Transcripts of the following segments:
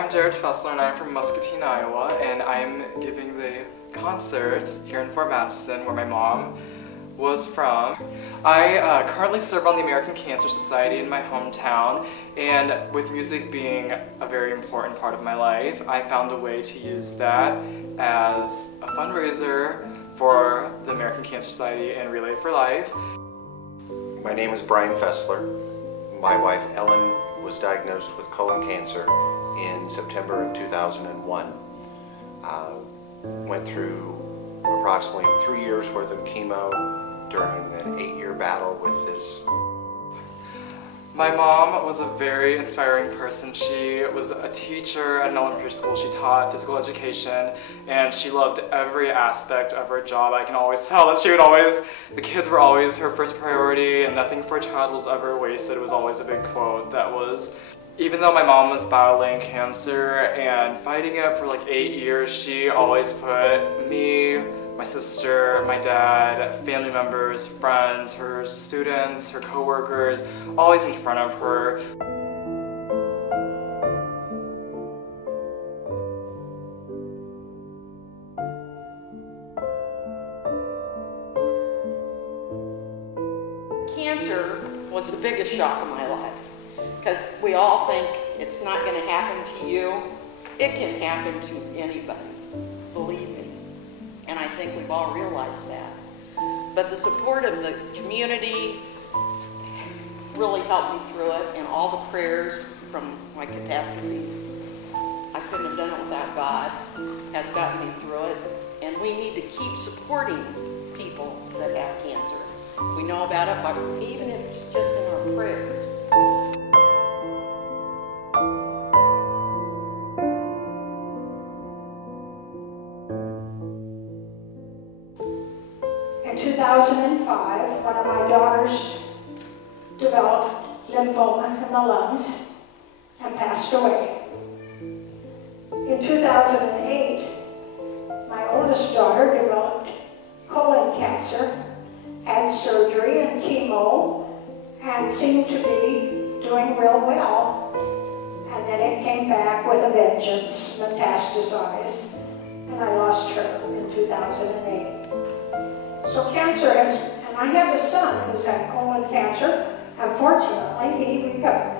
I'm Jared Fessler and I'm from Muscatine, Iowa, and I'm giving the concert here in Fort Madison where my mom was from. I currently serve on the American Cancer Society in my hometown, and with music being a very important part of my life, I found a way to use that as a fundraiser for the American Cancer Society and Relay for Life. My name is Brian Fessler. My wife Ellen was diagnosed with colon cancer in September of 2001. Went through approximately 3 years worth of chemo during an 8-year battle with this. My mom was a very inspiring person. She was a teacher at an elementary school. She taught physical education, and she loved every aspect of her job. I can always tell that the kids were always her first priority, and nothing for a child was ever wasted. It was always a big quote that was, even though my mom was battling cancer and fighting it for like 8 years, she always put me, my sister, my dad, family members, friends, her students, her coworkers, always in front of her. Cancer was the biggest shock of my life, because we all think it's not going to happen to you. It can happen to anybody, believe me. And I think we've all realized that. But the support of the community really helped me through it, and all the prayers from my catastrophes. I couldn't have done it without God. Has gotten me through it. And we need to keep supporting people that have cancer. We know about it, but even if it's just in our prayers. In 2005, one of my daughters developed lymphoma in the lungs and passed away. In 2008, my oldest daughter developed colon cancer, had surgery and chemo, and seemed to be doing real well. And then it came back with a vengeance, metastasized, and I lost her in 2008. So cancer has, and I have a son who's had colon cancer. Unfortunately, he recovered.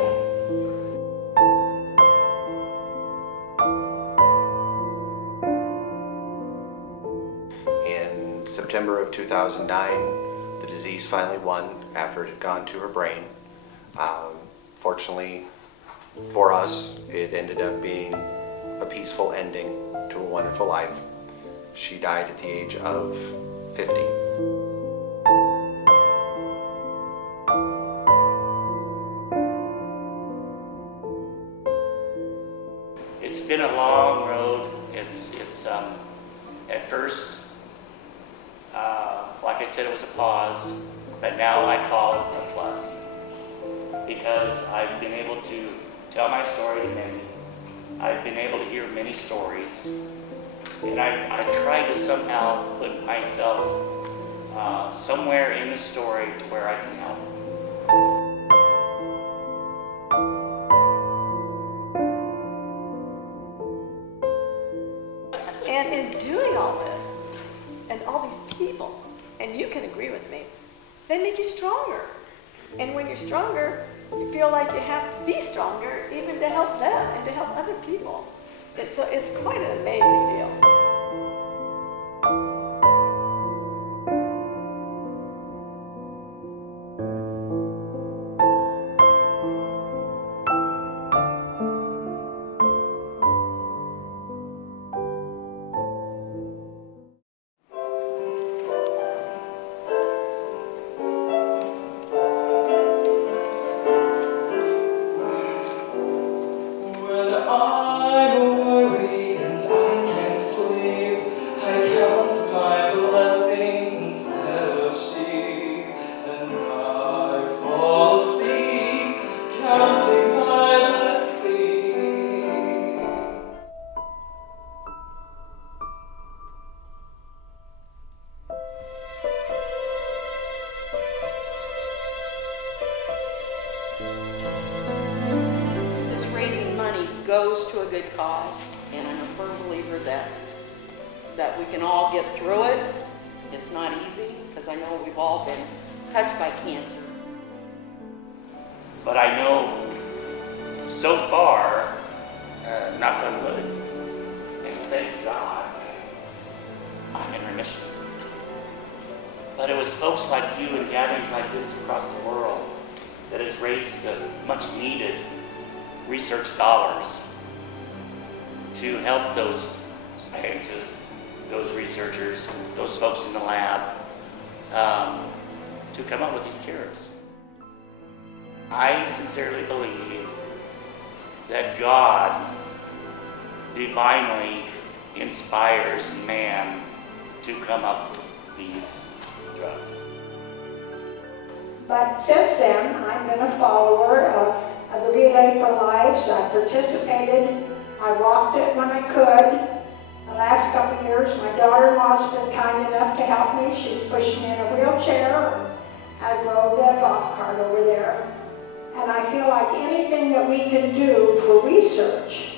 In September of 2009, the disease finally won after it had gone to her brain. Fortunately for us, it ended up being a peaceful ending to a wonderful life. She died at the age of 50. It's been a long road. It's at first, like I said, it was a pause, but now I call it a plus, because I've been able to tell my story to many. I've been able to hear many stories, and I tried to somehow put myself somewhere in the story to where I can help. And in doing all this, and all these people, and you can agree with me, they make you stronger. And when you're stronger, you feel like you have to be stronger even to help them and to help other people. It's quite an amazing deal. When I'm worried and I can't goes to a good cause, and I'm a firm believer that we can all get through it. It's not easy, because I know we've all been touched by cancer. But I know so far, knock on wood, and thank God, I'm in remission. But it was folks like you and gatherings like this across the world that has raised much needed research dollars to help those scientists, those researchers, those folks in the lab, to come up with these cures. I sincerely believe that God divinely inspires man to come up with these drugs. But since then, I've been a follower of the Relay for Lives. I participated. I walked it when I could. The last couple of years, my daughter-in-law's been kind enough to help me. She's pushed me in a wheelchair, and I drove the golf cart over there. And I feel like anything that we can do for research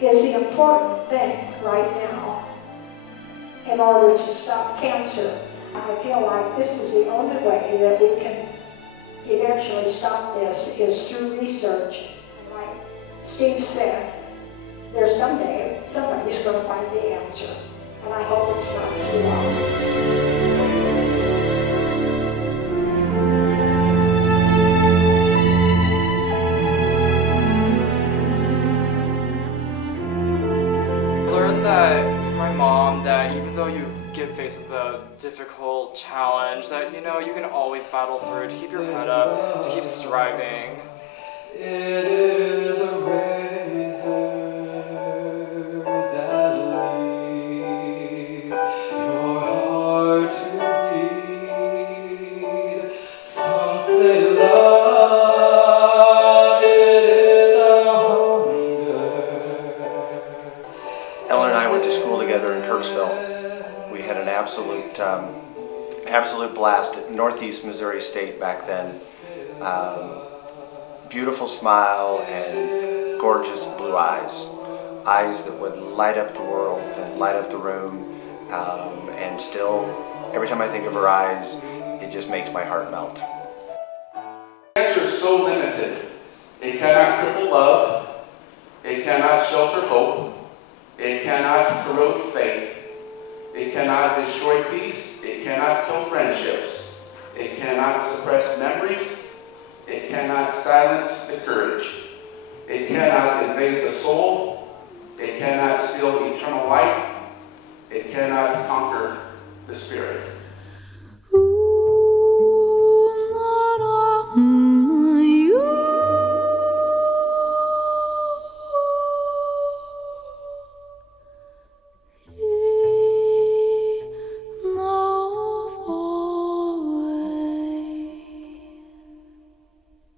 is the important thing right now in order to stop cancer. I feel like this is the only way that we can eventually stop this is through research. And like Steve said, there's someday somebody's going to find the answer, and I hope it's not too long. From my mom that even though you get faced with a difficult challenge, that you can always battle through, to keep your head up, to keep striving. It is a razor that leaves your heart to bleed. Some say love, it is a hunger. Ellen and I went to school together in Kirksville. We had an absolute blast at Northeast Missouri State back then. Beautiful smile and gorgeous blue eyes. Eyes that would light up the world and light up the room. And still, every time I think of her eyes, it just makes my heart melt. Cancer is so limited. It cannot cripple love. It cannot shelter hope. It cannot corrode faith. It cannot destroy peace. It cannot kill friendships. It cannot suppress memories. It cannot silence the courage. It cannot invade the soul. It cannot steal eternal life. It cannot conquer the spirit.